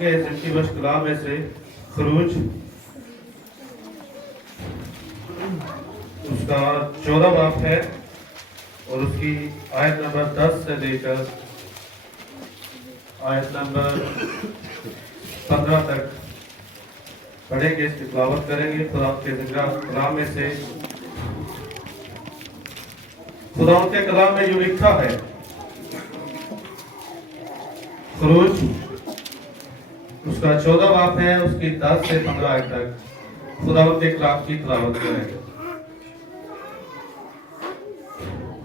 کے ذکی بخش کلام میں سے خروج اس کا 14 باب ہے اور اس کی آیت نمبر 10 سے لے کر آیت نمبر 15 تک پڑھیں گے، اس کی تلاوت کریں گے۔ خدا کے کلام میں سے خدا کے کلام میں جو لکھا ہے، خروج اس کا 14 باب ہے، اس کی 10 سے 15 آیت تک خدا کے کلام کی تلاوت کریں گے۔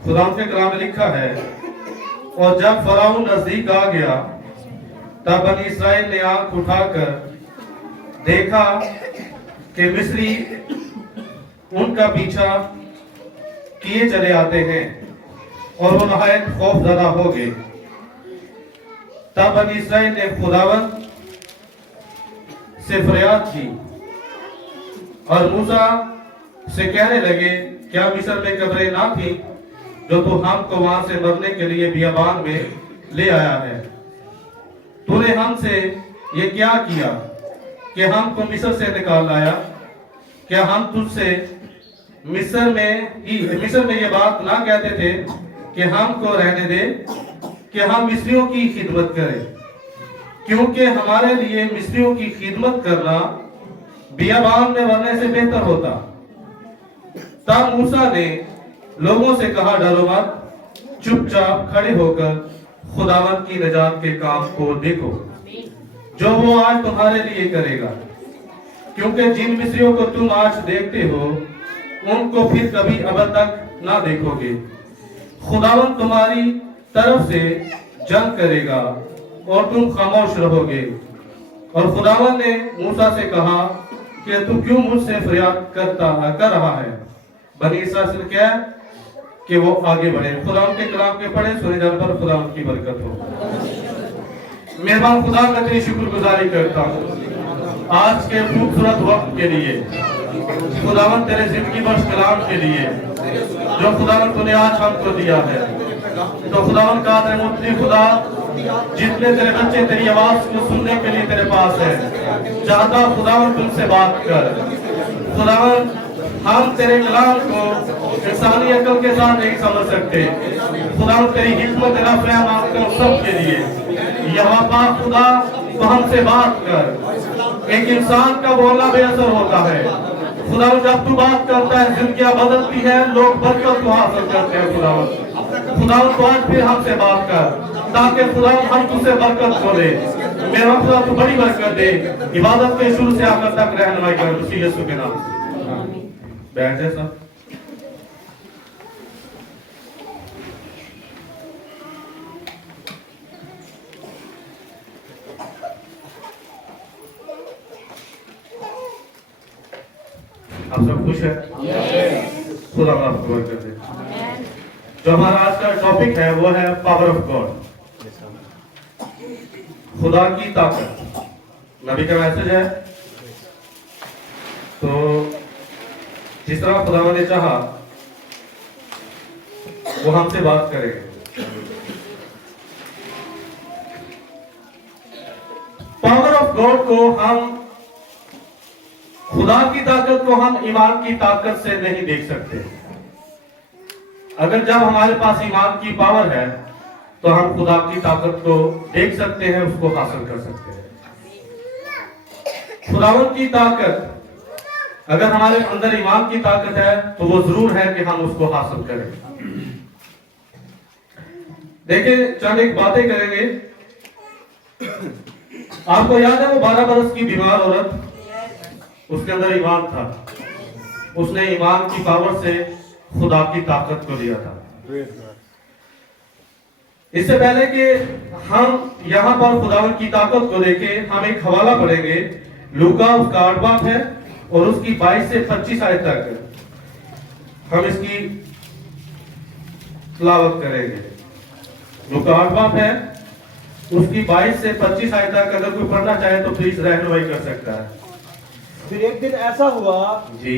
خدا کے کلام میں لکھا ہے، اور جب فرعون نزدیک آ گیا تب بنی اسرائیل نے آنکھ اٹھا کر دیکھا کہ مصری ان کا پیچھا کیے چلے آتے ہیں، اور وہ نہایت خوف زدہ ہو گئے۔ تب بنی اسرائیل نے خداوند سے فریاد کی اور موسیٰ سے کہنے لگے، کیا مصر میں قبریں نہ تھیں جو تو ہم کو وہاں سے مرنے کے لیے بیابان میں لے آیا ہے؟ تو نے ہم سے یہ کیا کیا کہ ہم کو مصر سے نکال لایا؟ کیا ہم تجھ سے مصر میں یہ بات نہ کہتے تھے کہ ہم کو رہنے دے کہ ہم مصریوں کی خدمت کریں؟ کیونکہ ہمارے لیے مصریوں کی خدمت کرنا بیابان میں مرنے سے بہتر ہوتا۔ تب موسیٰ نے لوگوں سے کہا، ڈرو مت، چپ چاپ کھڑے ہو کر خداوند کی نجات کے کام کو دیکھو جو وہ آج تمہارے لیے کرے گا، کیونکہ جن مصریوں کو تم آج دیکھتے ہو ان کو پھر کبھی ابد تک نہ دیکھو گے۔ خداوند تمہاری طرف سے جنگ کرے گا اور تم خاموش رہو گے۔ اور خداوند نے موسیٰ سے کہا کہ تو کیوں مجھ سے فریاد کر رہا ہے؟ بنی اسرائیل سے کہہ کہ وہ آگے بڑھے۔ خداوند کے کلام کے پڑھے، سنے جانے پر خداوند کی برکت ہو۔ مہربان خدا کا تیری شکر گزاری کرتا ہوں آج کے خوبصورت وقت کے لیے، خداوند تیرے زندگی بخش کلام کے لیے جو خداوند تو نے آج ہم کو دیا ہے۔ تو خداوند قادر مطلق خدا، جتنے تیرے بچے تیری آواز کو سننے کے لیے تیرے پاس ہے، چاہتا خداوند تم سے بات کر۔ خداوند ہم تیرے کلام کو انسانی عقل کے ساتھ نہیں سمجھ سکتے، خداوند تیری حکمت تیرا فہم مانگتے ہیں سب کے لیے۔ یہاں پاک خدا تو ہم سے بات کر۔ ایک انسان کا بولنا بے اثر ہوتا ہے، خداوند جب تو بات کرتا ہے زندگیاں بدلتی ہیں، لوگ برکت کو حاصل کرتے ہیں۔ خداوند تو آج پھر ہم سے بات کر تاکہ خداوند ہم تجھ سے برکت کو لے۔ میرا خدا تو بڑی برکت دے، عبادت کے شروع سے آخر تک رہنمائی کر، مسیح یسوع کے نام سے۔ بیٹھ جائے صاحب۔ آپ سب خوش ہیں؟ خدا آپ کو برکت دے۔ جو ہمارا آج کا ٹاپک ہے وہ ہے پاور آف گاڈ، خدا کی طاقت۔ نبی کا میسج ہے، تو جس طرح خدا نے چاہا وہ ہم سے بات کرے گا۔ پاور آف گاڈ کو ہم، خدا کی طاقت کو ہم ایمان کی طاقت سے نہیں دیکھ سکتے۔ اگر جب ہمارے پاس ایمان کی پاور ہے تو ہم خدا کی طاقت کو دیکھ سکتے ہیں، اس کو حاصل کر سکتے ہیں۔ خداوند کی طاقت، اگر ہمارے اندر ایمان کی طاقت ہے تو وہ ضرور ہے کہ ہم اس کو حاصل کریں۔ دیکھیں، چند ایک باتیں کریں گے۔ آپ کو یاد ہے وہ 12 برس کی بیمار عورت، اس کے اندر ایمان تھا، اس نے ایمان کی پاور سے خدا کی طاقت کو لیا تھا۔ اس سے پہلے کہ ہم یہاں پر خداوند کی طاقت کو دیکھیں، ہم ایک حوالہ پڑھیں گے، لوکا اس کا 8 باب ہے اور اس کی 22 سے 25 آیت تک ہم اس کی تلاوت کریں گے۔ لوکا 8 باب ہے، اس کی 22 سے 25 آیت تک اگر کوئی پڑھنا چاہے تو پلیز رہنمائی کر سکتا ہے۔ پھر ایک دن ایسا ہوا جی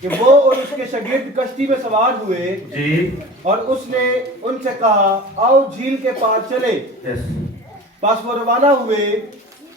کہ وہ اور اس کے شاگرد کشتی میں سوار ہوئے جی، اور اس نے ان سے کہا، آؤ جھیل کے پار چلے۔ بس وہ روانہ ہوئے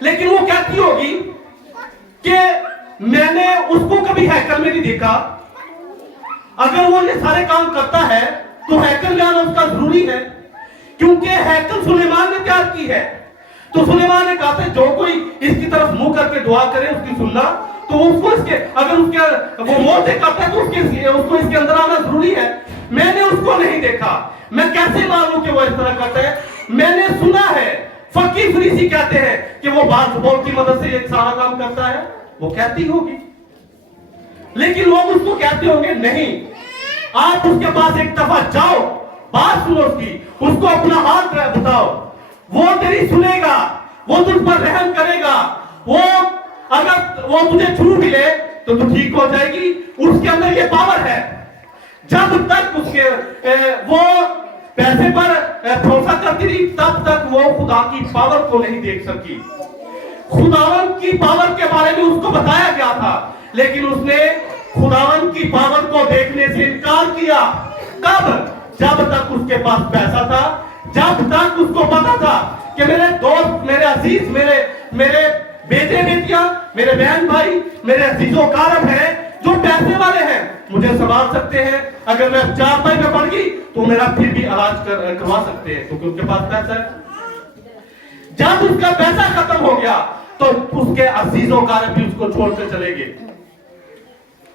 لیکن وہ کہتی ہوگی کہ میں نے اس کو کبھی ہیکل میں نہیں دیکھا. اگر وہ یہ سارے کام کرتا ہے تو ہیکل میں آنا اس کا ضروری ہے, کیونکہ ہیکل سلیمان نے تیار کی ہے. تو سلیمان نے کہا تھا جو کوئی اس کی طرف منہ کر کے دعا کرے اس کی سننا, تو اس کو اس کے اگر اس کے وہ موت کرتا ہے تو اس کو اس کے اندر آنا ضروری ہے. میں نے اس کو نہیں دیکھا, میں کیسے معلوم کہ وہ اس طرح کرتا ہے؟ میں نے سنا ہے. فقی فریسی کہتے ہیں کہ وہ بات بول کی مدد سے یہ سارا کام کرتا ہے. وہ کہتی ہوگی, لیکن لوگ اس کو کہتے ہوں گے نہیں, آپ اس کے پاس ایک دفعہ جاؤ, بات سنو اس کی, اس کو اپنا ہاتھ بتاؤ, وہ تیری سنے گا, وہ تجھ پر رحم کرے گا. وہ اگر وہ تجھے چھو بھی لے تو تو ٹھیک ہو جائے گی. اس کے اندر یہ پاور ہے. جب تک اس کے وہ پیسے پر بھروسہ کرتی رہی تب تک وہ خدا کی پاور کو نہیں دیکھ سکی. خداوند کی پاور کے بارے میں اس کو بتایا گیا تھا, لیکن اس نے خداوند کی پاور کو دیکھنے سے انکار کیا. کب؟ جب تک اس کے پاس پیسہ تھا, جب تک اس کو پتا تھا کہ میرے دوست, میرے عزیز, میرے بیٹے بیٹیاں, میرے بہن بھائی, میرے عزیز و اقارب ہیں جو پیسے والے ہیں, مجھے سنبھال سکتے ہیں. اگر میں 4 ماہ میں پڑ گئی تو میرا پھر بھی علاج کروا سکتے ہیں کیونکہ ان کے پاس پیسہ ہے. جب اس کا پیسہ ختم ہو گیا تو اس کے عزیز و اقارب بھی اس کو چھوڑ کر چلے گئے.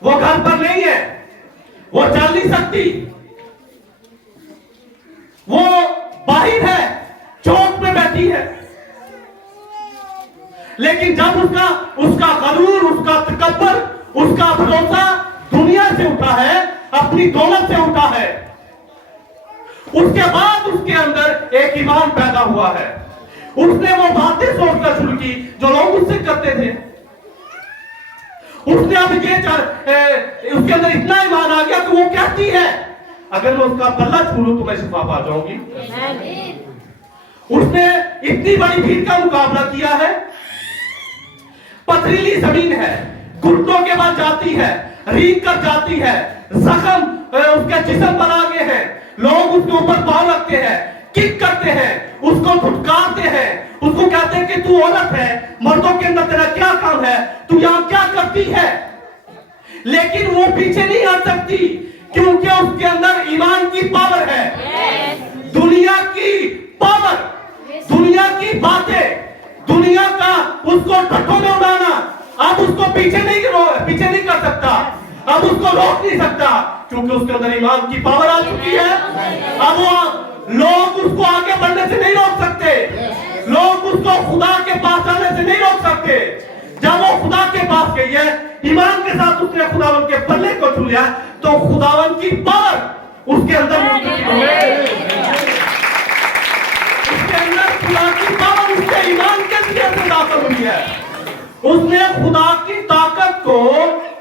وہ گھر پر نہیں ہے, وہ چل نہیں سکتی, وہ باہر ہے, چوک میں بیٹھی ہے. لیکن جب اس کا غرور, اس کا تکبر, اس کا بھروسہ دنیا سے اٹھا ہے, اپنی دولت سے اٹھا ہے, اس کے بعد اس کے اندر ایک ایمان پیدا ہوا ہے. اس نے وہ باتیں سوچنا شروع کی جو لوگ اس سے کرتے تھے. اس نے اب اس کے اندر اتنا ایمان آ گیا کہ وہ کہتی ہے اگر میں اس کا پلہ چھو لوں تو میں شفا پا جاؤں گی. اس نے اتنی بڑی بھیڑ کا مقابلہ کیا ہے. پتھریلی زمین ہے, گھٹنوں کے بعد جاتی ہے, ریگ کر جاتی ہے, زخم اس کے جسم پر آگے ہیں, لوگ اس کے اوپر پاؤں رکھتے ہیں, کک کرتے ہیں, اس کو دھتکارتے ہیں, اس کو کہتے ہیں کہ تو عورت ہے, مردوں کے اندر تیرا کیا کام ہے, تو یہاں کیا کرتی ہے. لیکن وہ پیچھے نہیں ہٹ سکتی کیونکہ اس کے اندر ایمان کی پاور ہے. دنیا کی پاور, دنیا کی باتیں, دنیا کا اس کو ٹھٹھوں میں اڑانا اب اس کو پیچھے نہیں کر سکتا, اب اس کو روک نہیں سکتا کیونکہ اس کے اندر ایمان کی پاور آ چکی ہے. اب وہ لوگ اس کو آگے بڑھنے سے نہیں روک سکتے, لوگ اس کو خدا کے پاس آنے سے نہیں روک سکتے. جب وہ خدا کے پاس گئی ہے, ایمان کے ساتھ اس نے خداوند کے پلے کو چھو لیا, تو خداوند کی پاور اس کے اندر منتقل ہوئی. اس کے اندر خدا کی پاور اس کے ایمان کے ذریعے سے داخل ہوئی ہے. اس نے خدا کی طاقت کو,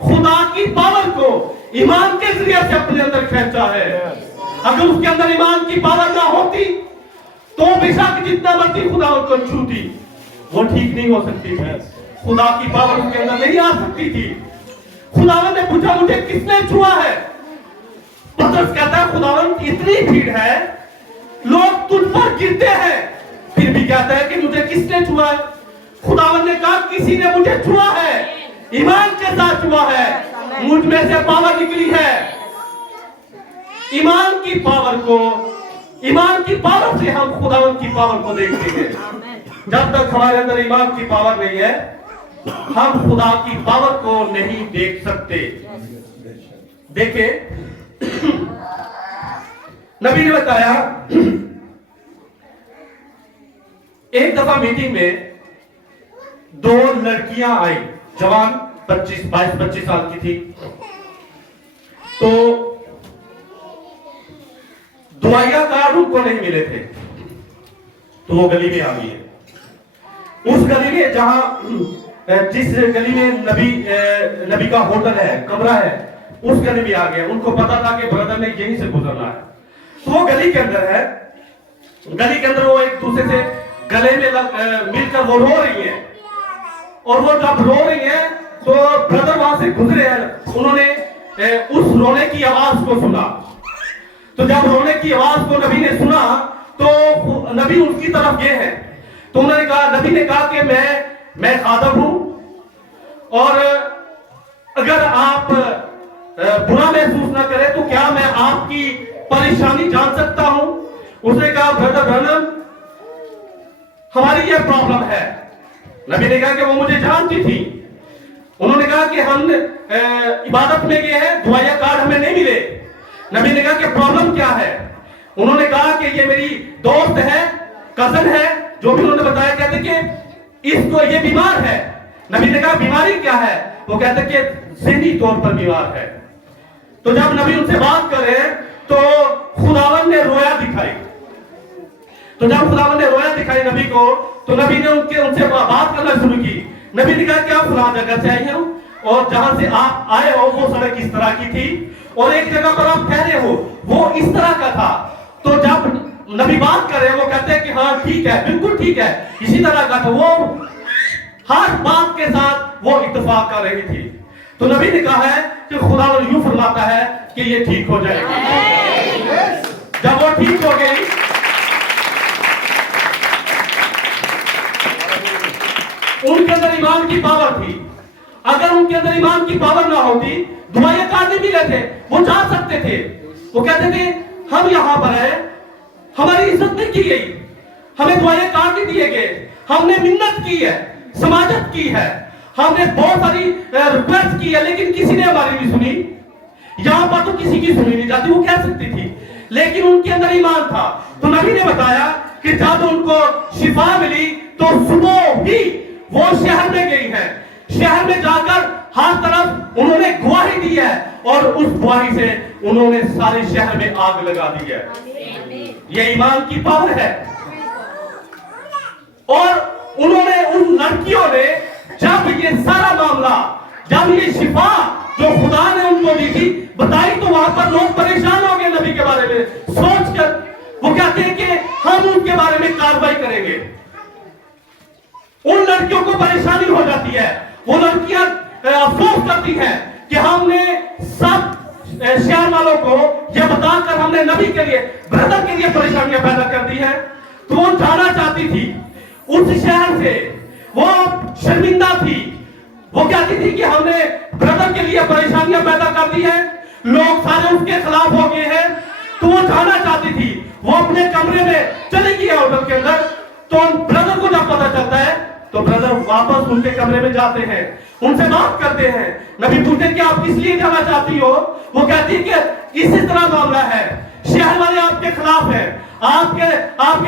خدا کی پاور کو ایمان کے ذریعے سے اپنے اندر کھینچا ہے. اگر اس کے اندر ایمان کی پاور نہ ہوتی تو بے شک جتنا مرضی خدا کو چھوتی وہ ٹھیک نہیں ہو سکتی تھی. خدا کی پاور اس کے اندر نہیں آ سکتی تھی. خداوند نے پوچھا مجھے کس نے چھوا ہے؟ پترس کہتا ہے خداوند اتنی بھیڑ ہے, لوگ تجھ پر گرتے ہیں, پھر بھی کہتا ہے کہ مجھے کس نے چھوا ہے؟ خداوند نے کہا کسی نے مجھے چھوا ہے, ایمان کے ساتھ چھوا ہے, مجھ میں سے پاور نکلی ہے. ایمان کی پاور کو, ایمان کی پاور سے ہم خداوند کی پاور کو دیکھتے ہیں. جب تک ہمارے اندر ایمان کی پاور نہیں ہے ہم خدا کی پاور کو نہیں دیکھ سکتے. دیکھیں نبی نے بتایا, ایک دفعہ میٹنگ میں 2 لڑکیاں آئی, جوان 22-25 سال کی تھی. تو دعائیہ کارڈ ان کو نہیں ملے تھے, تو وہ گلی میں آ گئی ہے. اس گلی میں جہاں جس گلی میں نبی کا ہوٹل ہے, کمرہ ہے, اس گلی میں آ گیا. ان کو پتا تھا کہ برادر نے یہیں سے گزرنا ہے. تو وہ گلی کے اندر ہے, گلی کے اندر وہ ایک دوسرے سے گلے میں مل کر وہ رو رہی ہیں. اور وہ جب رو رہی ہیں تو برادر وہاں سے گزرے ہیں, انہوں نے اس رونے کی آواز کو سنا. تو جب رونے کی آواز کو نبی نے سنا تو نبی ان کی طرف گئے ہیں. تو انہوں نے کہا, نبی نے کہا کہ میں خادم ہوں, اور اگر آپ برا محسوس نہ کریں تو کیا میں آپ کی پریشانی جان سکتا ہوں؟ اس نے کہا برادر برنم ہماری یہ پرابلم ہے. نبی نے کہا کہ وہ مجھے جانتی تھی. انہوں نے کہا کہ ہم عبادت میں گئے ہیں, دعائیا کارڈ ہمیں نہیں ملے. نبی نے کہا کہ پرابلم کیا ہے؟ انہوں نے کہا کہ یہ میری دوست ہے, کزن ہے, جو بھی انہوں نے بتایا. کہتے کہ اس کو یہ بیمار ہے. نبی نے کہا بیماری کیا ہے؟ وہ کہتے کہ ذہنی طور پر بیمار ہے. تو جب نبی ان سے بات کرے تو خداوند نے رویا دکھائی. تو جب خداوند نے رویا دکھائی نبی کو, تو نبی نے ان سے بات کرنا شروع کی. نبی نے کہا کہ آپ فلاں جگہ سے آئے ہو, اور جہاں سے آپ آئے ہو وہ سڑک اس طرح کی تھی, اور ایک جگہ پر آپ ٹھہرے ہو وہ اس طرح کا تھا. تو جب نبی بات کرے وہ کہتے ہیں کہ ہاں ٹھیک ہے, بالکل ٹھیک ہے, اسی طرح کا تھا. وہ ہر بات کے ساتھ وہ اتفاق کر رہی تھی. تو نبی نے کہا ہے کہ خداوند یوں فرماتا ہے کہ یہ ٹھیک ہو جائے گی. جب وہ ٹھیک ہو گئی, ان کے اندر ایمان کی پاور تھی. اگر ان کے اندر ایمان کی پاور نہ ہوتی, دعائیں کارڈ بھی لیتے, وہ جا سکتے تھے. وہ کہتے تھے ہم یہاں پر ہیں, ہماری عزت نہیں کی گئی, ہمیں دعائیں کارڈ نہیں دیے گئے, ہم نے منت کی ہے, سماجت کی ہے, ہم نے بہت ساری ریکویسٹ کی ہے, لیکن کسی نے ہماری نہیں سنی. یہاں پر تو کسی کی سنی نہیں جاتی, وہ کہہ سکتی تھی, لیکن ان کے اندر ایمان تھا. تو نبی نے بتایا کہ جب ان کو شفا ملی تو صبح ہی وہ شہر میں گئی ہیں. شہر میں جا کر ہر طرف انہوں نے گواہی دی ہے, اور اس گواہی سے انہوں نے سارے شہر میں آگ لگا دی ہے. یہ ایمان کی پاور ہے. اور انہوں نے, ان لڑکیوں نے جب یہ سارا معاملہ, جب یہ شفا جو خدا نے ان کو دی تھی بتائی, تو وہاں پر لوگ پریشان ہو گئے نبی کے بارے میں سوچ کر. وہ کہتے ہیں کہ ہم ان کے بارے میں کارروائی کریں گے. ان لڑکیوں کو پریشانی ہو جاتی ہے, وہ لڑکیاں افسوس کرتی ہیں کہ ہم نے سب شہر والوں کو یہ بتا کر ہم نے نبی کے لیے, برادر کے لیے پریشانیاں پیدا کر دی ہیں. تو وہ جانا چاہتی تھی اس شہر سے, وہ شرمندہ تھی. وہ کہتی تھی کہ ہم نے برادر کے لیے پریشانیاں پیدا کر دی ہیں, لوگ سارے اس کے خلاف ہو گئے ہیں. تو وہ جانا چاہتی تھی, وہ اپنے کمرے میں چلی گئی ہوٹل کے اندر. تو برادر کو جب پتا چلتا ہے تو برادر واپس ان کے کمرے میں جاتے ہیں, ان سے بات کرتے ہیں. نبی پوچھتے ہیں کہ آپ کس لیے جانا چاہتی ہو؟ وہ کہتی ہے کہ اسی طرح معاملہ ہے, شہر والے آپ کے خلاف ہیں, آپ کے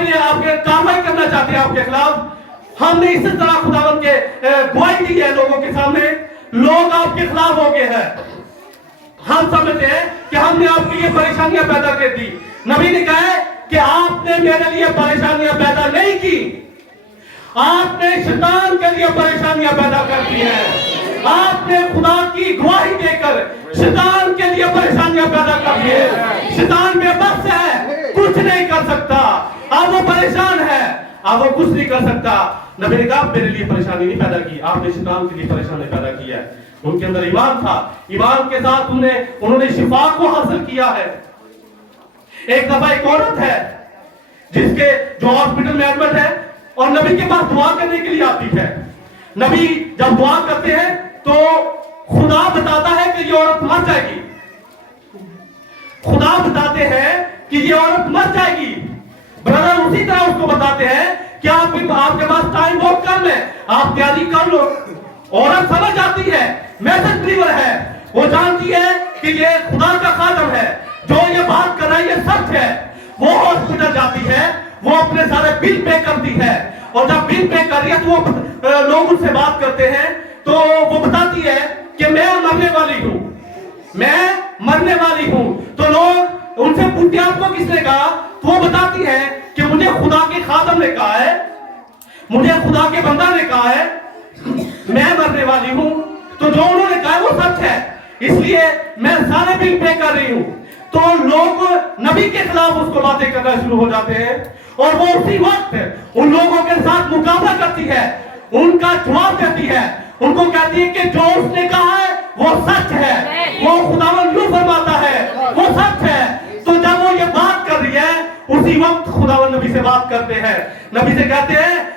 لیے آپ کے کارروائی کرنا چاہتے ہیں آپ کے خلاف. ہم نے اسی طرح خداوند کے گواہی دی ہے لوگوں کے سامنے, لوگ آپ کے خلاف ہو گئے ہیں. ہم سمجھتے ہیں کہ ہم نے آپ کے لیے پریشانیاں پیدا کر دی. نبی نے کہا ہے کہ آپ نے میرے لیے پریشانیاں پیدا نہیں کی, آپ نے شیطان کے لیے پریشانیاں پیدا کر دی ہیں. آپ نے خدا کی گواہی دے کر شیطان کے لیے پریشانیاں پیدا کر دی ہیں. شیطان بے بس ہے, کچھ نہیں کر سکتا. اب وہ پریشان ہے, اب وہ کچھ نہیں کر سکتا. نبی نے کہا میرے لیے پریشانی نہیں پیدا کی, آپ نے شیطان کے لیے پریشانی پیدا کی ہے. ان کے اندر ایمان تھا, ایمان کے ساتھ انہوں نے شفا کو حاصل کیا ہے. ایک دفعہ ایک عورت ہے جس کے جو ہاسپٹل میں ایڈمٹ ہے, اور نبی کے پاس دعا کرنے کے لیے آتی ہے. نبی جب دعا کرتے ہیں تو خدا بتاتا ہے کہ یہ عورت مر جائے گی. خدا بتاتے ہیں کہ یہ عورت مر جائے گی. برادر اسی طرح اس کو بتاتے ہیں کہ آپ کے پاس ٹائم بہت کم ہے, آپ تیاری کر لو. عورت سمجھ آتی ہے, میسج ڈریور ہے, وہ جانتی ہے کہ یہ خدا کا خادم ہے, جو یہ بات کر رہا ہے یہ سچ ہے. وہ ہاسپٹل جاتی ہے, وہ اپنے سارے بل پے کرتی ہے, اور جب بل پے کر رہی ہے تو وہ لوگ ان سے بات کرتے ہیں. تو وہ بتاتی ہے کہ میں مرنے والی ہوں, میں مرنے والی ہوں. تو لوگ ان سے پوچھتے ہیں آپ کو کس نے کہا؟ تو وہ بتاتی ہے کہ مجھے خدا کے خادم نے کہا ہے, مجھے خدا کے بندہ نے کہا ہے میں مرنے والی ہوں. تو جو انہوں نے کہا وہ سچ ہے, اس لیے میں سارے بل پے کر رہی ہوں. تو لوگ نبی کے خلاف اس کو باتیں کرنا شروع ہو جاتے ہیں, اور وہ اسی وقت ان لوگوں کے ساتھ مقابلہ کرتی ہے, ان کا جواب دیتی ہے, ان کو کہتی ہے کہ جو اس نے کہا ہے وہ سچ ہے, وہ خداوند یوں فرماتا ہے وہ سچ ہے. تو جب وہ یہ بات کر رہی ہے اسی وقت خداوند نبی سے بات کرتے ہیں, نبی سے کہتے ہیں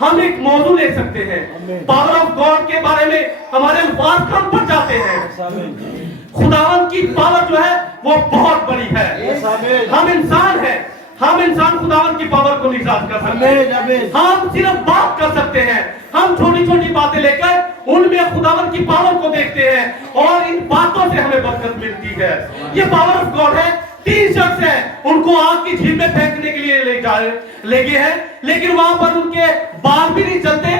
ہم ایک موضوع لے سکتے ہیں. پاور آف گاڈ کے بارے میں ہمارے الفاظ کم پڑ جاتے ہیں. خداوند کی پاور جو ہے وہ بہت بڑی ہے. ہم انسان ہیں, ہم انسان خداوند کی پاور کو نہیں یاد کر سکتے. ہم صرف بات کر سکتے ہیں. ہم چھوٹی چھوٹی باتیں لے کر ان میں خداوند کی پاور کو دیکھتے ہیں اور ان باتوں سے ہمیں برکت ملتی ہے. یہ پاور آف گاڈ ہے. 3 شخص ہیں, ان کو آگ کی جھیل میں پھینکنے کے لیے لے گئے ہیں, لیکن وہاں پر ان کے بال بھی نہیں چلتے,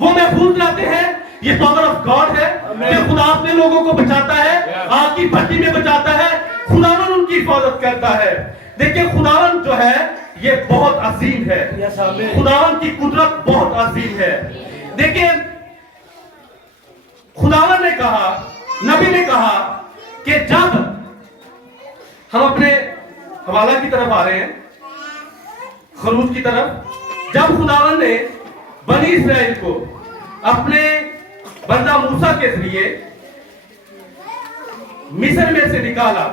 وہ محفوظ رہتے ہیں. یہ پاور آف گاڈ ہے کہ خدا اپنے لوگوں کو بچاتا ہے, آگ کی بھٹی میں بچاتا ہے. خداوند ان کی حفاظت کرتا ہے. دیکھیں خداوند جو ہے یہ بہت عظیم ہے. خداوند کی قدرت بہت عظیم ہے. دیکھیں خداوند نے کہا, نبی نے کہا کہ جب ہم اپنے حوالہ کی طرف آ رہے ہیں, خروج کی طرف, جب خداوند نے بنی اسرائیل کو اپنے بندہ موسیٰ کے ذریعے مصر میں سے نکالا,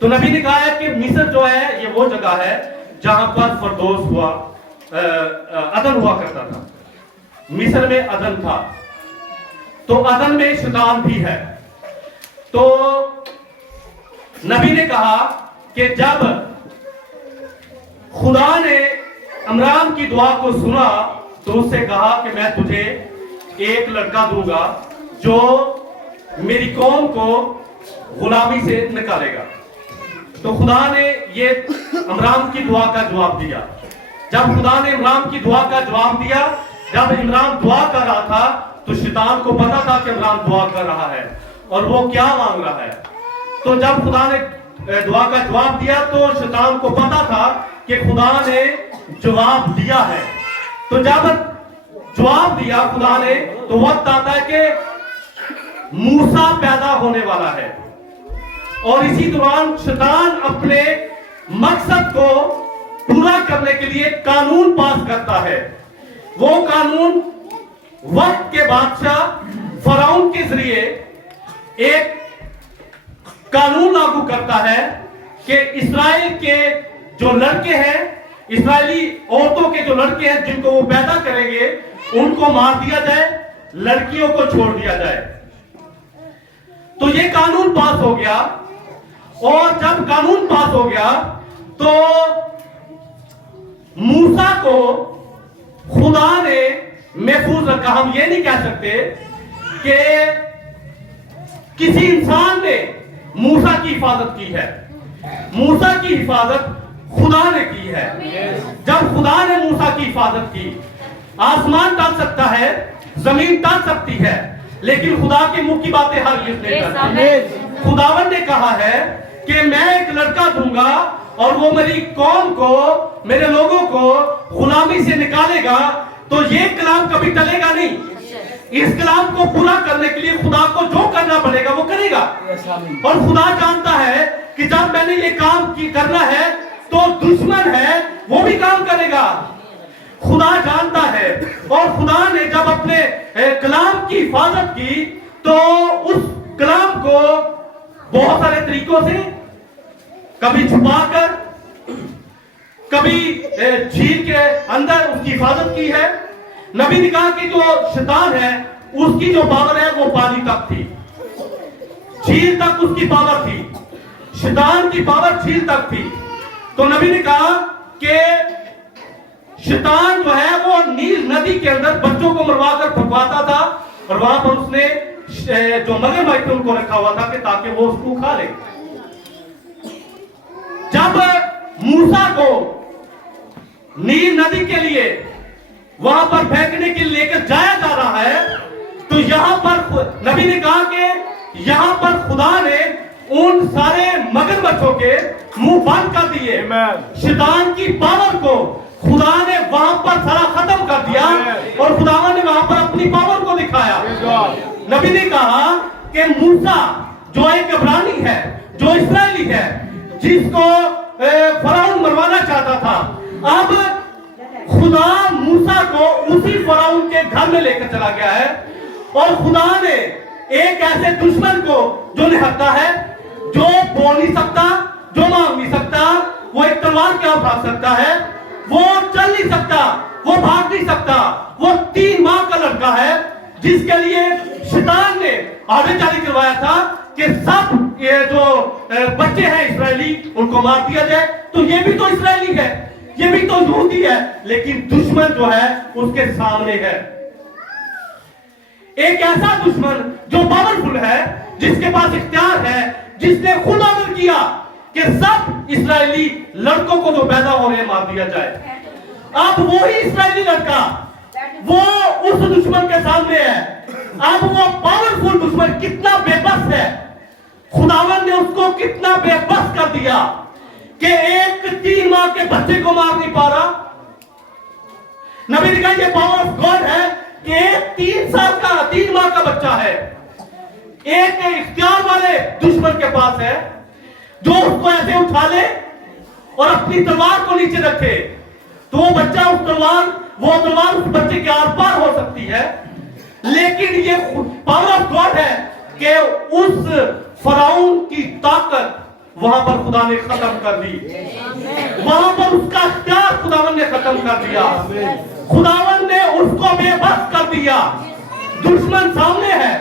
تو نبی نے کہا ہے کہ مصر جو ہے یہ وہ جگہ ہے جہاں پر فردوس ہوا, عدن ہوا کرتا تھا. مصر میں عدن تھا, تو عدن میں شیطان بھی ہے. تو نبی نے کہا کہ جب خدا نے عمران کی دعا کو سنا تو اس سے کہا کہ میں تجھے ایک لڑکا دوں گا جو میری قوم کو غلامی سے نکالے گا. تو خدا نے یہ عمران کی دعا کا جواب دیا. جب خدا نے عمران کی دعا کا جواب دیا, جب عمران دعا کر رہا تھا تو شیطان کو پتا تھا کہ عمران دعا کر رہا ہے اور وہ کیا مانگ رہا ہے. تو جب خدا نے دعا کا جواب دیا تو شیطان کو پتا تھا کہ خدا نے جواب دیا ہے. تو جب جواب دیا خدا نے تو وقت آتا ہے کہ موسیٰ پیدا ہونے والا ہے, اور اسی دوران شیطان اپنے مقصد کو پورا کرنے کے لیے قانون پاس کرتا ہے. وہ قانون وقت کے بادشاہ فرعون کے ذریعے ایک قانون لاگو کرتا ہے کہ اسرائیل کے جو لڑکے ہیں, اسرائیلی عورتوں کے جو لڑکے ہیں جن کو وہ پیدا کریں گے, ان کو مار دیا جائے, لڑکیوں کو چھوڑ دیا جائے. تو یہ قانون پاس ہو گیا, اور جب قانون پاس ہو گیا تو موسیٰ کو خدا نے محفوظ رکھا. ہم یہ نہیں کہہ سکتے کہ کسی انسان نے موسیٰ کی حفاظت کی ہے. موسیٰ کی حفاظت خدا نے کی ہے. جب خدا نے موسیٰ کی حفاظت کی, آسمان ٹل سکتا ہے, زمین ٹل سکتی ہے, لیکن خدا کے منہ کی باتیں ہرگز نہیں ٹلتی. خداوند نے کہا ہے کہ میں ایک لڑکا دوں گا اور وہ میری قوم کو, میرے لوگوں کو غلامی سے نکالے گا. تو یہ کلام کبھی ٹلے گا نہیں. اس کلام کو پورا کرنے کے لیے خدا کو جو کرنا پڑے گا وہ کرے گا. اور خدا جانتا ہے کہ جب میں نے یہ کام کرنا ہے تو دشمن ہے وہ بھی کام کرے گا. خدا جانتا ہے. اور خدا نے جب اپنے کلام کی حفاظت کی تو اس کلام کو بہت سارے طریقوں سے, کبھی چھپا کر, کبھی جھیل کے اندر اس کی حفاظت کی ہے. نبی نے کہا کہ جو شیطان ہے اس کی جو پاور ہے وہ پانی تک تھی, جھیل تک اس کی پاور تھی. شیطان کی پاور جھیل تک تھی. تو نبی نے کہا کہ شیطان جو ہے وہ نیل ندی کے اندر بچوں کو مروا کر پھنکواتا تھا, اور وہاں پر اس نے جو مگرمچھ تھے ان کو رکھا ہوا تھا کہ تاکہ وہ اس کو کھا لے. جب موسیٰ کو نیل ندی کے لیے وہاں پر پھینکنے کے لیے لے کر جایا جا رہا ہے تو یہاں پر نبی نے کہا کہ یہاں پر خدا نے ان سارے مگرمچھوں کے منہ بند کر دیے. شیطان کی پاور کو خدا نے وہاں پر سارا ختم کر دیا اور خدا نے وہاں پر اپنی پاور کو دکھایا. نبی نے کہا کہ موسیٰ جو ایک عبرانی ہے, جو اسرائیلی ہے, جس کو فرعون مروانا چاہتا تھا, اب خدا موسیٰ کو اسی فرعون کے گھر میں لے کر چلا گیا ہے. اور خدا نے ایک ایسے دشمن کو جو نہتا ہے, جو بول نہیں سکتا, جو مانگ نہیں سکتا, وہ ایک تلوار کیا اٹھا سکتا ہے, وہ چل نہیں سکتا، وہ بھاگ نہیں سکتا، وہ 3 ماہ کا لڑکا ہے جس کے لیے شیطان نے آڈر جاری کروایا تھا کہ سب یہ جو بچے ہیں اسرائیلی ان کو مار دیا جائے. تو یہ بھی تو اسرائیلی ہے، یہ بھی تو یہودی ہے، لیکن دشمن جو ہے اس کے سامنے ہے. ایک ایسا دشمن جو پاورفل ہے، جس کے پاس اختیار ہے، جس نے خود آرڈر کیا کہ سب اسرائیلی لڑکوں کو جو پیدا ہو رہے ہیں مار دیا جائے. اب وہی اسرائیلی لڑکا وہ اس دشمن کے سامنے ہے. اب وہ پاورفل دشمن کتنا بے بس ہے، خداوند نے اس کو کتنا بے بس کر دیا کہ ایک 3 ماہ کے بچے کو مار نہیں پا رہا. نبی نے کہا یہ پاور آف گاڈ ہے کہ ایک 3 ماہ کا بچہ ہے، ایک اختیار والے دشمن کے پاس ہے جو اس کو ایسے اٹھا لے اور اپنی تلوار کو نیچے رکھے تو وہ بچہ وہ تلوار اس بچے کے آر پار ہو سکتی ہے. لیکن یہ پاور آف گاڈ ہے کہ اس فرعون کی طاقت وہاں پر خدا نے ختم کر دی، وہاں پر اس کا اختیار خداوند نے ختم کر دیا، خداوند نے اس کو بے بس کر دیا. دشمن سامنے ہے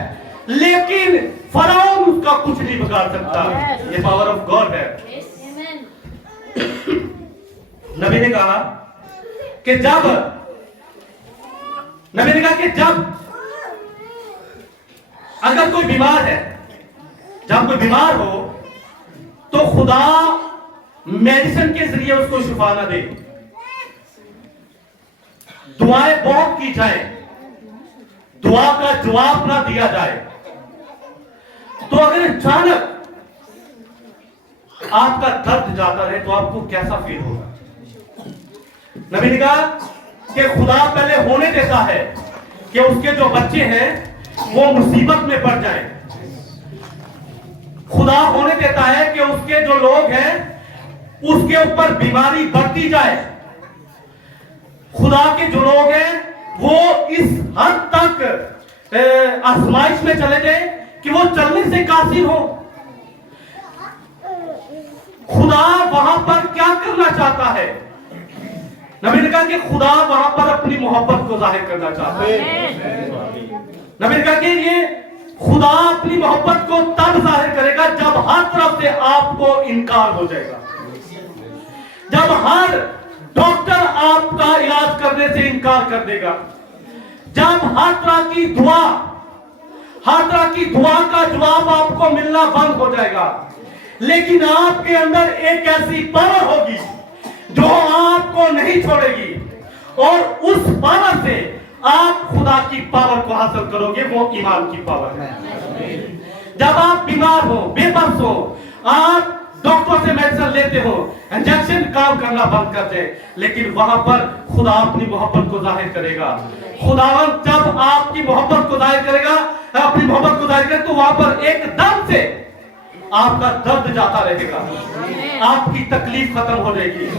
لیکن فرعون اس کا کچھ نہیں بگاڑ سکتا. یہ پاور آف گاڈ ہے. نبی نے کہا کہ جب اگر کوئی بیمار ہے، جب کوئی بیمار ہو تو خدا میڈیسن کے ذریعے اس کو شفا نہ دے، دعائیں بہت کی جائے، دعا کا جواب نہ دیا جائے. تو اگر اچانک آپ کا درد جاتا رہے تو آپ کو کیسا فیل ہوگا؟ نبی نے کہا کہ خدا پہلے ہونے دیتا ہے کہ اس کے جو بچے ہیں وہ مصیبت میں پڑ جائیں. خدا ہونے دیتا ہے کہ اس کے جو لوگ ہیں اس کے اوپر بیماری بڑھتی جائے. خدا کے جو لوگ ہیں وہ اس حد تک آزمائش میں چلے جائیں کہ وہ چلنے سے قاصر ہو. خدا وہاں پر کیا کرنا چاہتا ہے؟ نبی نے کہا کہ خدا وہاں پر اپنی محبت کو ظاہر کرنا چاہتا ہے. نبی نے کہا کہ یہ خدا اپنی محبت کو تب ظاہر کرے گا جب ہر طرف سے آپ کو انکار ہو جائے گا، جب ہر ڈاکٹر آپ کا علاج کرنے سے انکار کر دے گا، جب ہر طرح کی دعا کا جواب آپ کو ملنا بند ہو جائے گا. لیکن آپ کے اندر ایک ایسی پاور ہوگی جو آپ کو نہیں چھوڑے گی، اور اس پاور سے آپ خدا کی پاور کو حاصل کرو گے. وہ ایمان کی پاور ہے. جب آپ بیمار ہو، بے بس ہو، آپ ڈاکٹر سے میڈیسن لیتے ہو، انجیکشن کام کرنا بند کر دے، لیکن وہاں پر خدا اپنی محبت کو ظاہر کرے گا. خداوند جب آپ کی محبت کو ظاہر کرے گا، اپنی محبت کو ظاہر کرے تو وہاں پر ایک دم سے آپ کا درد جاتا رہے گا، آپ کی تکلیف ختم ہو جائے گی.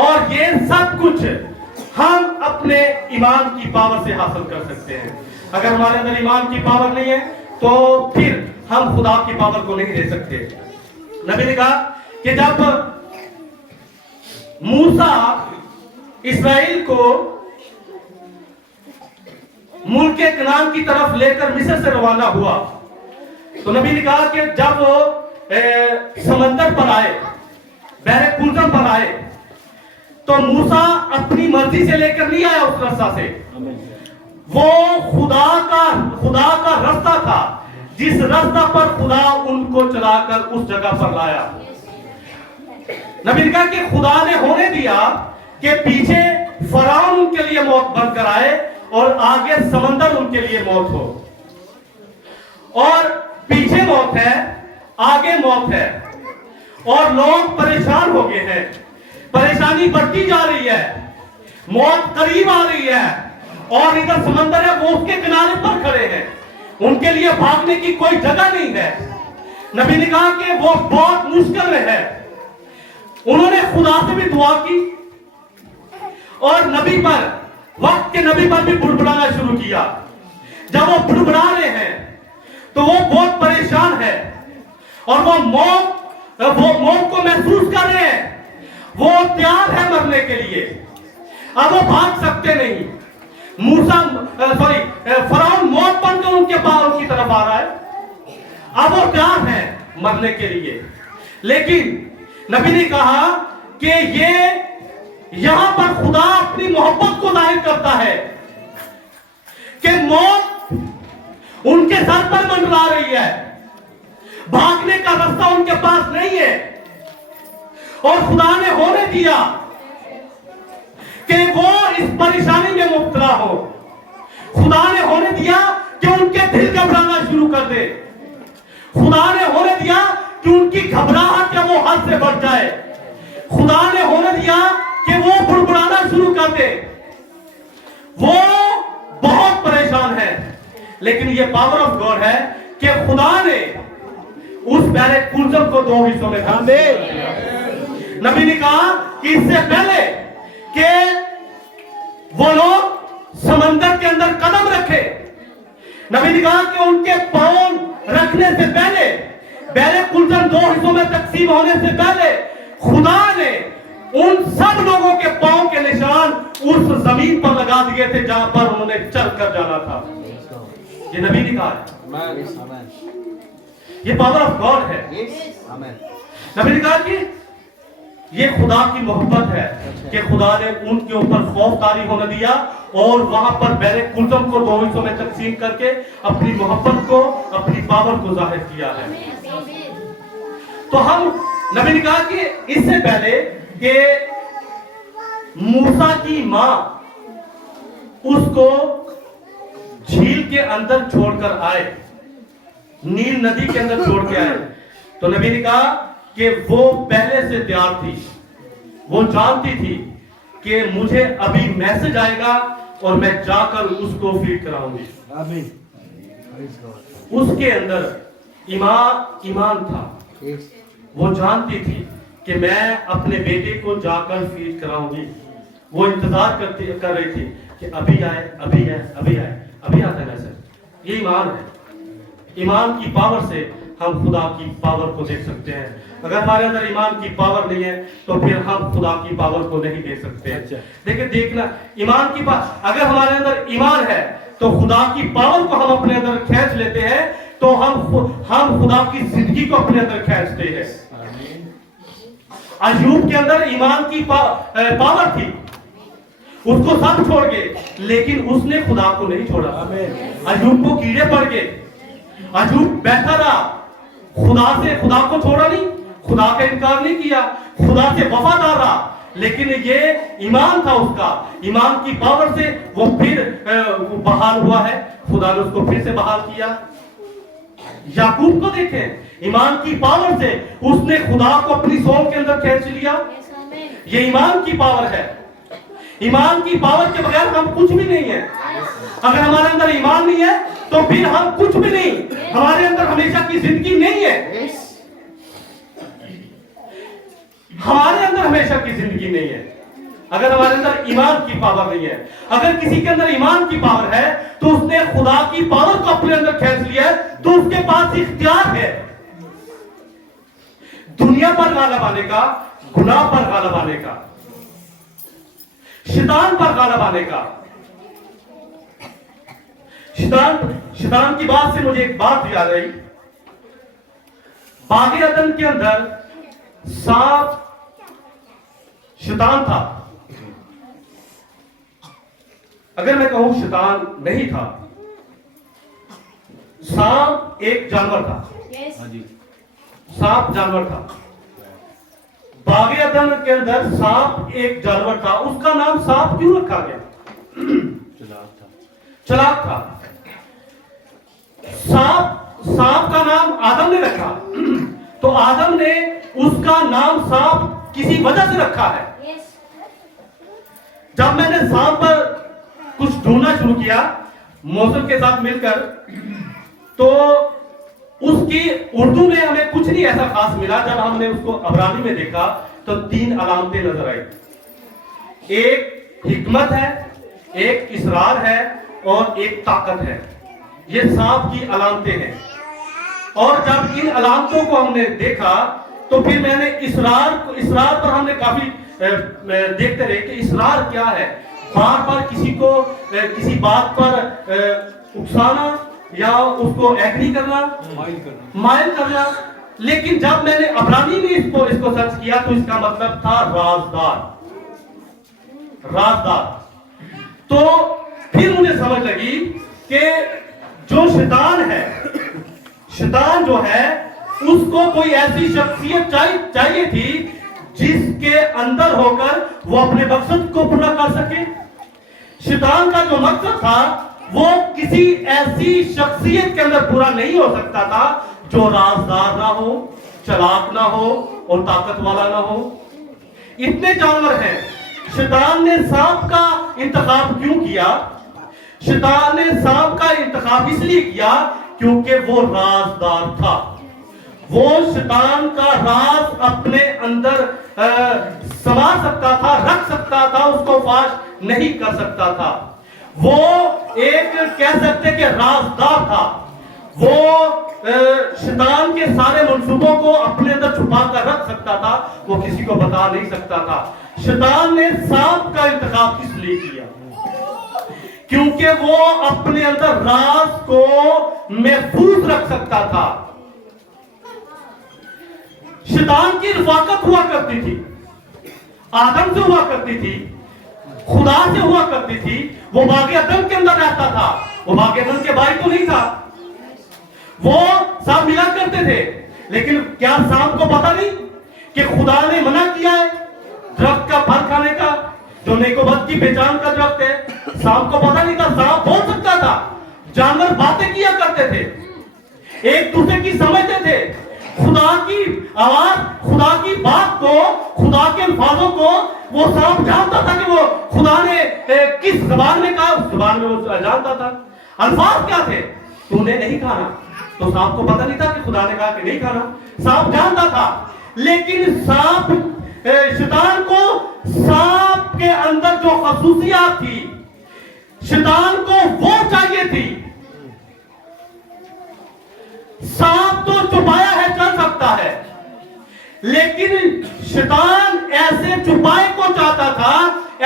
اور یہ سب کچھ ہم اپنے ایمان کی پاور سے حاصل کر سکتے ہیں. اگر ہمارے اندر ایمان کی پاور نہیں ہے تو پھر ہم خدا کی پاور کو نہیں دے سکتے. نبی نے کہا کہ جب موسیٰ اسرائیل کو ملک کنعان کی طرف لے کر مصر سے روانہ ہوا تو نبی نے کہا کہ جب وہ سمندر پر آئے، بحر قلزم پر آئے، تو موسیٰ اپنی مرضی سے لے کر نہیں آیا اس راستہ سے. وہ خدا کا راستہ تھا جس راستہ پر خدا ان کو چلا کر اس جگہ پر لایا. نبی نے کہا کہ خدا نے ہونے دیا کہ پیچھے فرعون ان کے لیے موت بن کر آئے اور آگے سمندر ان کے لیے موت ہو. اور پیچھے موت ہے، آگے موت ہے، اور لوگ پریشان ہو گئے ہیں. پریشانی بڑھتی جا رہی ہے، موت قریب آ رہی ہے، اور ادھر سمندر ہے، وہ اس کے کنارے پر کھڑے ہیں، ان کے لیے بھاگنے کی کوئی جگہ نہیں ہے. نبی نے کہا کہ وہ بہت مشکل میں ہے. انہوں نے خدا سے بھی دعا کی اور نبی پر، وقت کے نبی پر بھی بڑبڑانا شروع کیا. جب وہ بڑبڑا رہے ہیں تو وہ بہت پریشان ہے اور وہ موت کو محسوس کر رہے ہیں. وہ تیار ہے مرنے کے لیے. اب وہ بھاگ سکتے نہیں. فرعون موت بن کر ان کے پاؤں کی طرف آ رہا ہے. اب وہ تیار ہے مرنے کے لیے. لیکن نبی نے کہا کہ یہ یہاں پر خدا اپنی محبت کو ظاہر کرتا ہے کہ موت ان کے سر پر منڈرا رہی ہے, بھاگنے کا راستہ ان کے پاس نہیں ہے. اور خدا نے ہونے دیا کہ وہ اس پریشانی میں مبتلا ہو. خدا نے ہونے دیا کہ ان کے دل گھبرانا شروع کر دے. خدا نے ہونے دیا کہ ان کی گھبراہٹ یا وہ حد سے بڑھ جائے. خدا نے ہونے دیا کہ وہ بڑبڑانا شروع کر دے. وہ بہت پریشان ہے. لیکن یہ پاور آف گاڈ ہے کہ خدا نے اس پہلے کلزم کو 2 حصوں میں تقسیم کیا. نبی نے کہا کہ اس سے پہلے کہ وہ لوگ سمندر کے اندر قدم رکھے, نبی نے کہا کہ ان کے پاؤں رکھنے سے پہلے, پہلے کلزم 2 حصوں میں تقسیم ہونے سے پہلے خدا نے ان سب لوگوں کے پاؤں کے نشان اس زمین پر لگا دیے تھے جہاں پر انہوں نے چل کر جانا تھا. یہ نبی نے کہا ہے. یہ پاور آف گاڈ ہے. نبی نے کہا کہ یہ خدا کی محبت ہے کہ خدا نے ان کے اوپر خوف طاری ہونے دیا اور وہاں پر پہلے کلزم کو 2 حصوں میں تقسیم کر کے اپنی محبت کو, اپنی پاور کو ظاہر کیا ہے. تو ہم نبی نے کہا کہ اس سے پہلے کہ موسیٰ کی ماں اس کو جھیل کے اندر چھوڑ کر آئے, نیل ندی کے اندر چھوڑ کے آئے, تو نبی نے کہا کہ وہ پہلے سے تیار تھی. وہ جانتی تھی کہ مجھے ابھی میسج آئے گا اور میں جا کر اس کو فیڈ کراؤں گی. اس کے اندر ایمان تھا. وہ جانتی تھی کہ میں اپنے بیٹے کو جا کر فیڈ کراؤں گی. وہ انتظار کر رہی تھی کہ ابھی آئے, ابھی آئے, ابھی آئے, ابھی آتا ہے میسج. یہ ایمان ہے. ایمان کی پاور سے ہم خدا کی پاور کو دیکھ سکتے ہیں. اگر ہمارے اندر ایمان کی پاور نہیں ہے تو پھر ہم خدا کی پاور کو نہیں دیکھ سکتے. دیکھیں, دیکھنا ایمان کی پاور, اگر ہمارے اندر ایمان ہے تو خدا کی پاور کو ہم اپنے اندر کھینچ لیتے ہیں, تو ہم خدا کی زندگی کو اپنے اندر کھینچتے ہیں. ایوب کے اندر ایمان کی پاور تھی, اس کو سب چھوڑ گئے لیکن اس نے خدا کو نہیں چھوڑا. ایوب کو کیڑے پڑ گئے, ایوب بیٹھا رہا, خدا کو چھوڑا نہیں, خدا کا انکار نہیں کیا, خدا سے وفادار رہا. لیکن یہ ایمان تھا اس کا. ایمان کی پاور سے وہ پھر بحال ہوا ہے, خدا نے اس کو پھر سے بحال کیا. یعقوب کو دیکھیں, ایمان کی پاور سے اس نے خدا کو اپنی سونگ کے اندر کھینچ لیا. یہ ایمان کی پاور ہے. ایمان کی پاور کے بغیر ہم کچھ بھی نہیں ہیں. اگر ہمارے اندر ایمان نہیں ہے تو پھر ہم کچھ بھی نہیں. ہمارے اندر ہمیشہ کی زندگی نہیں ہے. ہمارے اندر ہمیشہ کی زندگی نہیں ہے اگر ہمارے اندر ایمان کی پاور نہیں ہے. اگر کسی کے اندر ایمان کی پاور ہے تو اس نے خدا کی پاور کو اپنے اندر کھینچ لیا ہے, تو اس کے پاس اختیار ہے دنیا پر غالب آنے کا, گناہ پر غالب آنے کا, شیطان پر غالب آنے کا. شیطان کی بات سے مجھے ایک بات یاد آئی. باغ عدن کے اندر سانپ شیطان تھا. اگر میں کہوں شیطان نہیں تھا, سانپ ایک جانور تھا. سانپ جانور تھا. باغ عدن کے اندر سانپ ایک جانور تھا. اس کا نام سانپ کیوں رکھا گیا؟ چلاک تھا. سانپ کا نام آدم نے رکھا, تو آدم نے اس کا نام سانپ کسی وجہ سے رکھا ہے. جب میں نے سانپ پر کچھ ڈھونڈنا شروع کیا موسم کے ساتھ مل کر, تو اس کی اردو میں ہمیں کچھ نہیں ایسا خاص ملا. جب ہم نے اس کو عبرانی میں دیکھا تو 3 علامتیں نظر آئی. ایک حکمت ہے, ایک اسرار ہے اور ایک طاقت ہے. یہ سانپ کی علامتیں ہیں. اور جب ان علامتوں کو ہم نے دیکھا تو پھر میں نے اصرار پر ہم نے کافی دیکھتے رہے کہ اصرار کیا ہے. بار بار کسی کو کسی بات پر اکسانا یا اس کو ایگری کرنا, مائل کرنا. لیکن جب میں نے عبرانی میں اس کو سرچ کیا تو اس کا مطلب تھا رازدار. تو پھر مجھے سمجھ لگی کہ جو شیطان جو ہے اس کو کوئی ایسی شخصیت چاہیے تھی جس کے اندر ہو کر وہ اپنے مقصد کو پورا کر سکے. شیطان کا جو مقصد تھا وہ کسی ایسی شخصیت کے اندر پورا نہیں ہو سکتا تھا جو رازدار نہ ہو, چلاک نہ ہو اور طاقت والا نہ ہو. اتنے جانور ہیں. شیطان نے سانپ کا انتخاب کیوں کیا؟ شیطان نے سانپ کا انتخاب اس لیے کیا کیونکہ وہ رازدار تھا. وہ شیطان کا راز اپنے اندر سما سکتا تھا, رکھ سکتا تھا, اس کو فاش نہیں کر سکتا تھا. وہ ایک کہہ سکتے کہ رازدار تھا. وہ شیطان کے سارے منصوبوں کو اپنے اندر چھپا کر رکھ سکتا تھا, وہ کسی کو بتا نہیں سکتا تھا. شیطان نے سانپ کا انتخاب کس لیے کیا؟ کیونکہ وہ اپنے اندر راز کو محفوظ رکھ سکتا تھا. شیطان کی رفاقت ہوا کرتی تھی, آدم سے ہوا کرتی تھی, خدا سے ہوا کرتی تھی. وہ باغ عدن کے اندر رہتا تھا. وہ باغ عدن کے بھائی تو نہیں تھا, وہ سب ملا کرتے تھے. لیکن کیا سانپ کو پتا نہیں کہ خدا نے منع کیا ہے درخت کا پھل کھانے کا جو نیک و بد کی پہچان کا درخت ہے؟ سانپ کو پتا نہیں تھا. سانپ بول سکتا تھا, جانور باتیں کیا کرتے تھے, ایک دوسرے کی سمجھتے تھے. خدا کی آواز, خدا کی بات کو, خدا کے الفاظوں کو وہ سانپ جانتا تھا کہ وہ خدا نے کس زبان میں کہا, اس زبان میں وہ جانتا تھا. الفاظ کیا تھے؟ تو نے نہیں کھانا. تو سانپ کو پتہ نہیں تھا کہ خدا نے کہا کہ نہیں کھانا. سانپ جانتا تھا. لیکن شیطان کو سانپ کے اندر جو خصوصیات تھی, شیطان کو وہ چاہیے تھی. سانپ تو چھپایا ہے چل سکتا ہے, لیکن شیطان ایسے چھپائے کو چاہتا تھا,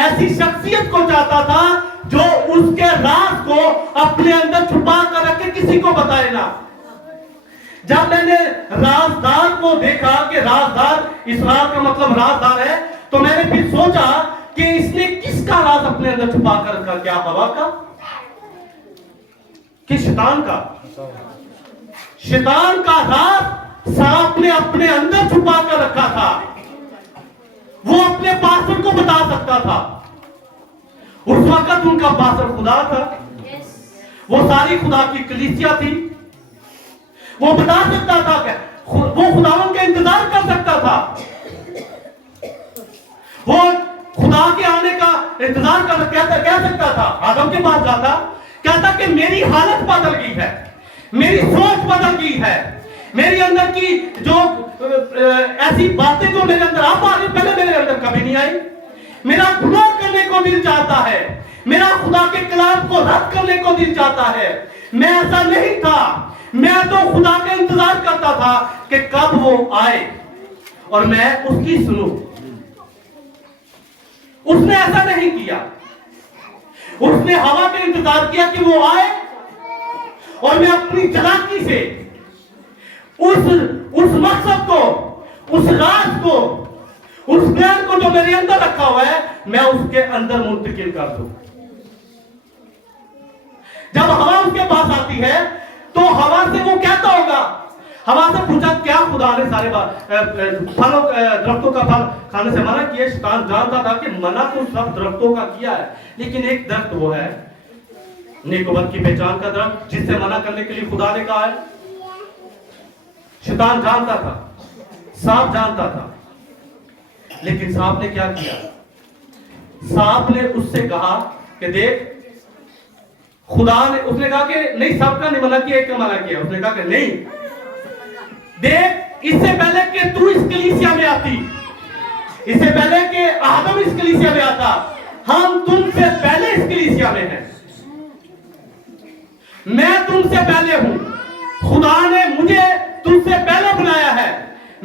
ایسی شخصیت کو چاہتا تھا جو اس کے راز کو اپنے اندر چھپا کر رکھے, کسی کو بتائے نہ. جب میں نے رازدار کو دیکھا کہ رازدار, اسرار کا مطلب رازدار ہے, تو میں نے پھر سوچا کہ اس نے کس کا راز اپنے اندر چھپا کر رکھا؟ کیا ہوا کا کہ شیطان کا؟ شیطان کا راز سانپ نے اپنے اندر چھپا کر رکھا تھا. وہ اپنے پاسورڈ کو بتا سکتا تھا. اس وقت ان کا پاسورڈ خدا تھا. وہ ساری خدا کی کلیسیا تھی. وہ بتا سکتا تھا کہ وہ خداوند کا انتظار کر سکتا تھا. وہ خدا کے آنے کا انتظار کہہ سکتا تھا. آدم کے پاس جاتا, کہتا کہ میری حالت بدل گئی ہے, میری سوچ بدل گئی ہے, میری اندر کی جو ایسی باتیں جو میرے اندر آپ آ رہی پہلے میرے اندر کبھی نہیں آئی. میرا گناہ کرنے کو دل چاہتا ہے, میرا خدا کے کلام کو رد کرنے کو دل چاہتا ہے. میں ایسا نہیں تھا. میں تو خدا کا انتظار کرتا تھا کہ کب وہ آئے اور میں اس کی سنوں. اس نے ایسا نہیں کیا. اس نے ہوا کا انتظار کیا کہ وہ آئے اور میں اپنی چلاکی سے اس مقصد کو, اس راز کو, اس گیان کو جو میرے اندر رکھا ہوا ہے, میں اس کے اندر منتقل کر دوں. جب ہوا اس کے پاس آتی ہے تو ہوا سے وہ کہتا ہوگا, ہوا سے پوچھا کیا خدا نے سارے درختوں کا پھل کھانے سے منع کیا؟ شیطان جانتا تھا کہ منع تو سب درختوں کا کیا ہے, لیکن ایک درخت وہ ہے نیک و بد کی پہچان کا درخت جس سے منع کرنے کے لیے خدا نے کہا ہے. شیطان جانتا تھا, سانپ جانتا تھا, لیکن سانپ نے کیا کیا؟ سانپ نے اس سے کہا کہ دیکھ, خدا نے, اس نے کہا کہ نہیں سب کا نہیں منع کیا, ایک کا منع کیا. اس نے کہا کہ نہیں, دیکھ اس سے پہلے کہ تو اس کلیسیا میں آتی, اس سے پہلے کہ آدم اس کلیسیا میں آتا, ہم تم سے پہلے اس کلیسیا میں ہیں. میں تم سے پہلے ہوں. خدا نے مجھے تم سے پہلے بنایا ہے.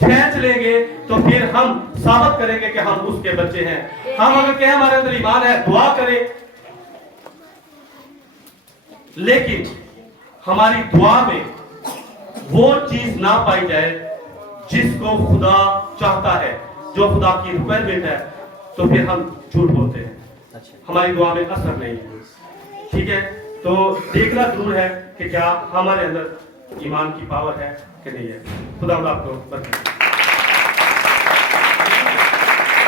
کھینچ لیں گے تو پھر ہم ثابت کریں گے کہ ہم اس کے بچے ہیں. ہم اگر کہیں ہمارے اندر ایمان ہے دعا کریں, لیکن ہماری دعا میں وہ چیز نہ پائی جائے جس کو خدا چاہتا ہے, جو خدا کی ریکوائرمنٹ ہے, تو پھر ہم جھوٹ بولتے ہیں, ہماری دعا میں اثر نہیں ہے. ٹھیک ہے, تو دیکھنا ضرور ہے کہ کیا ہمارے اندر ایمان کی پاور ہے کہ نہیں ہے. خدا آپ کو برکت دے.